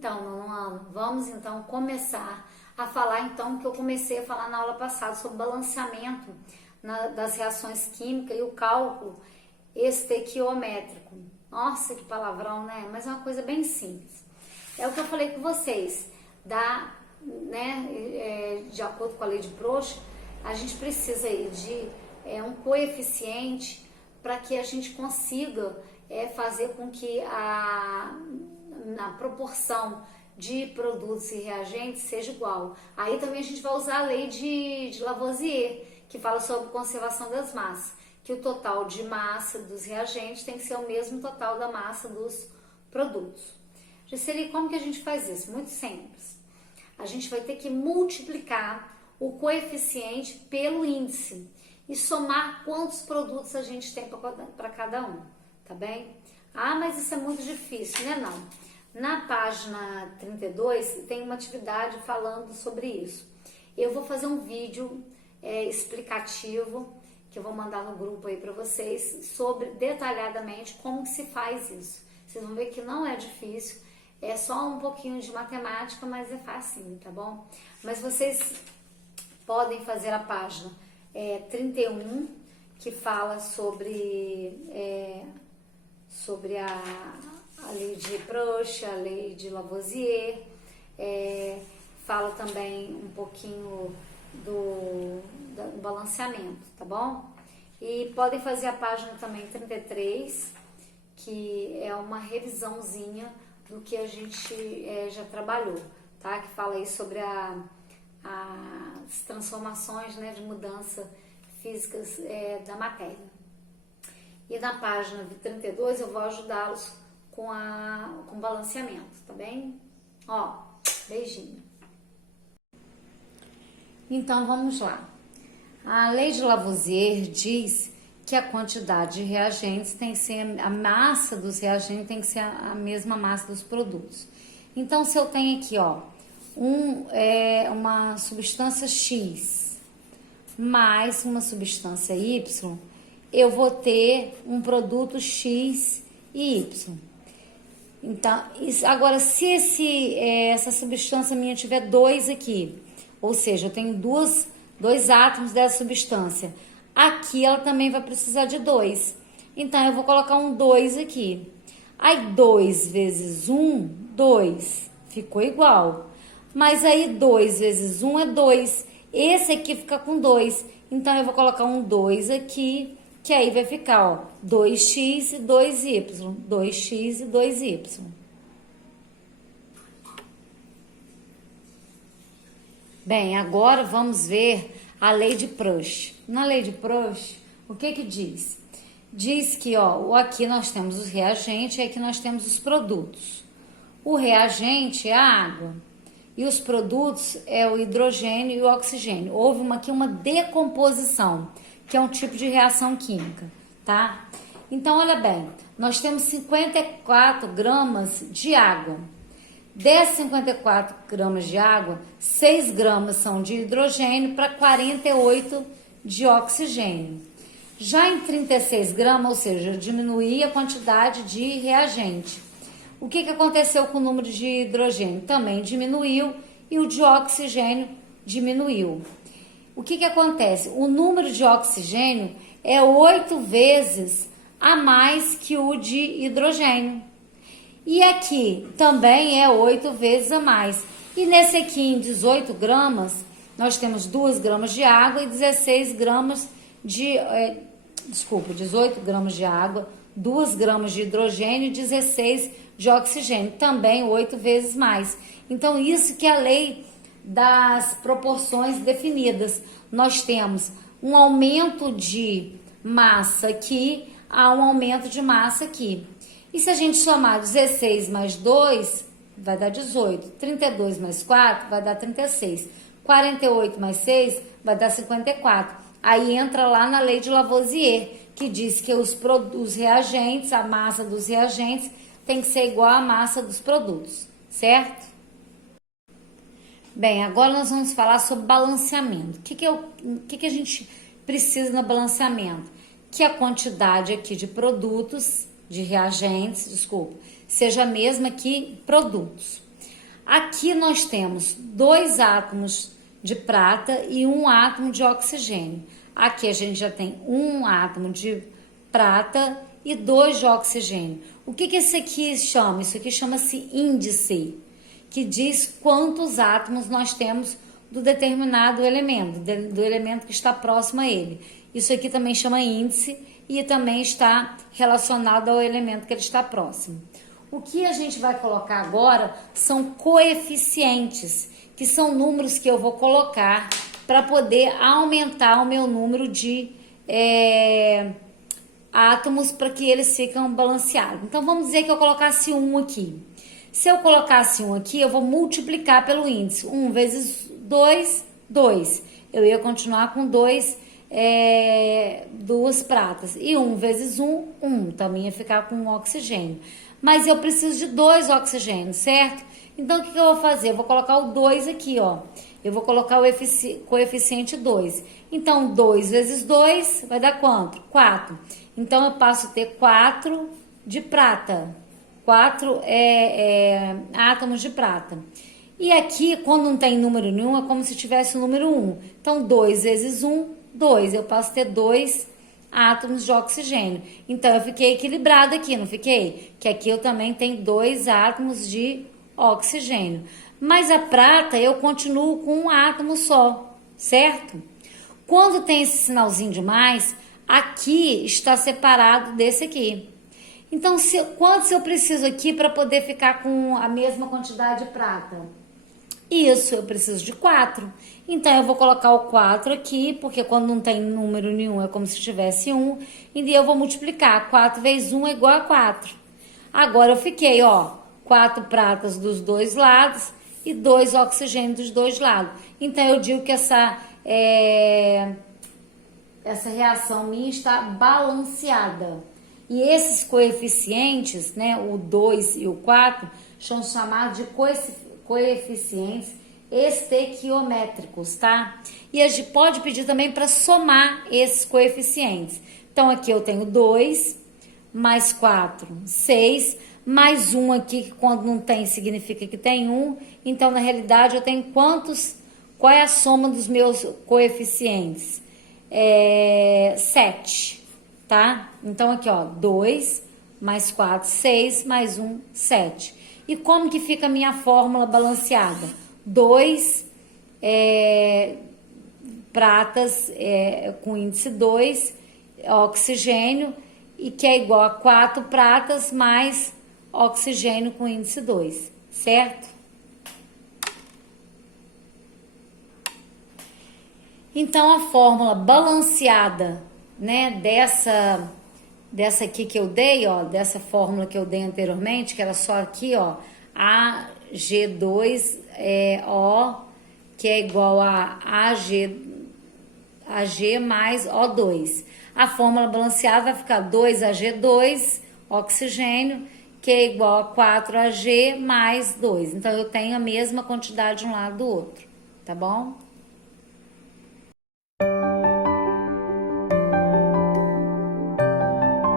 Então, nono ano, vamos então começar a falar então que eu comecei a falar na aula passada sobre balanceamento das reações químicas e o cálculo estequiométrico. Nossa, que palavrão, né? Mas é uma coisa bem simples. É o que eu falei com vocês, de acordo com a lei de Proust, a gente precisa aí de um coeficiente para que a gente consiga fazer com que na proporção de produtos e reagentes seja igual. Aí também a gente vai usar a lei de Lavoisier, que fala sobre conservação das massas, que o total de massa dos reagentes tem que ser o mesmo total da massa dos produtos. Gisele, como que a gente faz isso? Muito simples. A gente vai ter que multiplicar o coeficiente pelo índice e somar quantos produtos a gente tem para cada um, tá bem? Ah, mas isso é muito difícil, né? Não. Na página 32 tem uma atividade falando sobre isso. Eu vou fazer um vídeo explicativo que eu vou mandar no grupo aí para vocês sobre detalhadamente como que se faz isso. Vocês vão ver que não é difícil, é só um pouquinho de matemática, mas é fácil, tá bom? Mas vocês podem fazer a página 31, que fala sobre a lei de Proust, a lei de Lavoisier, fala também um pouquinho do balanceamento, tá bom? E podem fazer a página também 33, que é uma revisãozinha do que a gente já trabalhou, tá? Que fala aí sobre as transformações, né, de mudança físicas da matéria. E na página 32 eu vou ajudá-los com balanceamento, tá bem? Ó, beijinho. Então vamos lá. A lei de Lavoisier diz que a quantidade de reagentes tem que ser, a massa dos reagentes tem que ser a mesma massa dos produtos. Então, se eu tenho aqui, ó, uma substância X mais uma substância Y, eu vou ter um produto X e Y. Então, agora, se essa substância minha tiver 2 aqui, ou seja, eu tenho dois átomos dessa substância, aqui ela também vai precisar de 2. Então, eu vou colocar um 2 aqui. Aí, 2 vezes 1, 2. Ficou igual. Mas aí, 2 vezes 1 é 2. Esse aqui fica com 2. Então, eu vou colocar um 2 aqui, que aí vai ficar, ó, 2x e 2y. 2x e 2y. Bem, agora vamos ver a lei de Proust. Na lei de Proust, o que que diz? Diz que, ó, aqui nós temos os reagentes e aqui nós temos os produtos. O reagente é a água e os produtos é o hidrogênio e o oxigênio. Houve aqui uma decomposição, que é um tipo de reação química, tá? Então, olha bem, nós temos 54 gramas de água. Desses 54 gramas de água, 6 gramas são de hidrogênio para 48 de oxigênio. Já em 36 gramas, ou seja, eu diminuí a quantidade de reagente. O que aconteceu com o número de hidrogênio? Também diminuiu e o de oxigênio diminuiu. O que acontece? O número de oxigênio é 8 vezes a mais que o de hidrogênio. E aqui também é 8 vezes a mais. E nesse aqui em 18 gramas, nós temos 2 gramas de água e 16 gramas de... 18 gramas de água, 2 gramas de hidrogênio e 16 de oxigênio. Também 8 vezes mais. Então, isso que é a lei das proporções definidas. Nós temos um aumento de massa aqui a um aumento de massa aqui. E se a gente somar 16 mais 2, vai dar 18. 32 mais 4 vai dar 36. 48 mais 6 vai dar 54. Aí entra lá na lei de Lavoisier, que diz que os reagentes, a massa dos reagentes tem que ser igual à massa dos produtos, certo? Bem, agora nós vamos falar sobre balanceamento. O que a gente precisa no balanceamento? Que a quantidade aqui de produtos, de reagentes, seja a mesma que produtos. Aqui nós temos 2 átomos de prata e 1 átomo de oxigênio. Aqui a gente já tem 1 átomo de prata e 2 de oxigênio. O que isso aqui chama? Isso aqui chama-se índice, que diz quantos átomos nós temos do determinado elemento, do elemento que está próximo a ele. Isso aqui também chama índice e também está relacionado ao elemento que ele está próximo. O que a gente vai colocar agora são coeficientes, que são números que eu vou colocar para poder aumentar o meu número de átomos para que eles fiquem balanceados. Então, vamos dizer que eu colocasse 1 aqui. Se eu colocasse 1 aqui, eu vou multiplicar pelo índice. 1 vezes 2, 2. Eu ia continuar com 2 pratas. E 1 vezes 1, 1. Também ia ficar com 1 oxigênio. Mas eu preciso de 2 oxigênios, certo? Então, o que eu vou fazer? Eu vou colocar o 2 aqui, ó. Eu vou colocar o coeficiente 2. Então, 2 vezes 2 vai dar quanto? 4. Então, eu passo a ter 4 de prata. 4 átomos de prata. E aqui, quando não tem número nenhum, é como se tivesse o número 1. Então, 2 vezes 1, 2. Eu passo a ter 2 átomos de oxigênio. Então, eu fiquei equilibrado aqui, não fiquei? Que aqui eu também tenho 2 átomos de oxigênio. Mas a prata, eu continuo com 1 átomo só, certo? Quando tem esse sinalzinho de mais, aqui está separado desse aqui. Então, quantos eu preciso aqui para poder ficar com a mesma quantidade de prata? Isso, eu preciso de 4. Então, eu vou colocar o 4 aqui, porque quando não tem número nenhum, é como se tivesse 1. E eu vou multiplicar. 4 vezes 1 é igual a 4. Agora, eu fiquei, ó, 4 pratas dos dois lados e 2 oxigênios dos dois lados. Então, eu digo que essa reação minha está balanceada. E esses coeficientes, né, o 2 e o 4, são chamados de coeficientes estequiométricos, tá? E a gente pode pedir também para somar esses coeficientes. Então, aqui eu tenho 2, mais 4, 6, mais 1 aqui, que quando não tem significa que tem 1. Então, na realidade, eu tenho qual é a soma dos meus coeficientes? 7, tá? Então, aqui, ó, 2, mais 4, 6, mais 1, 7. E como que fica a minha fórmula balanceada? 2 pratas com índice 2, oxigênio, e que é igual a 4 pratas mais oxigênio com índice 2, certo? Então, a fórmula balanceada, né, dessa aqui que eu dei, ó, dessa fórmula que eu dei anteriormente, que era só aqui, ó, AG2O, que é igual a AG mais O2. A fórmula balanceada vai ficar 2AG2, oxigênio, que é igual a 4AG mais 2. Então, eu tenho a mesma quantidade de um lado do outro, tá bom?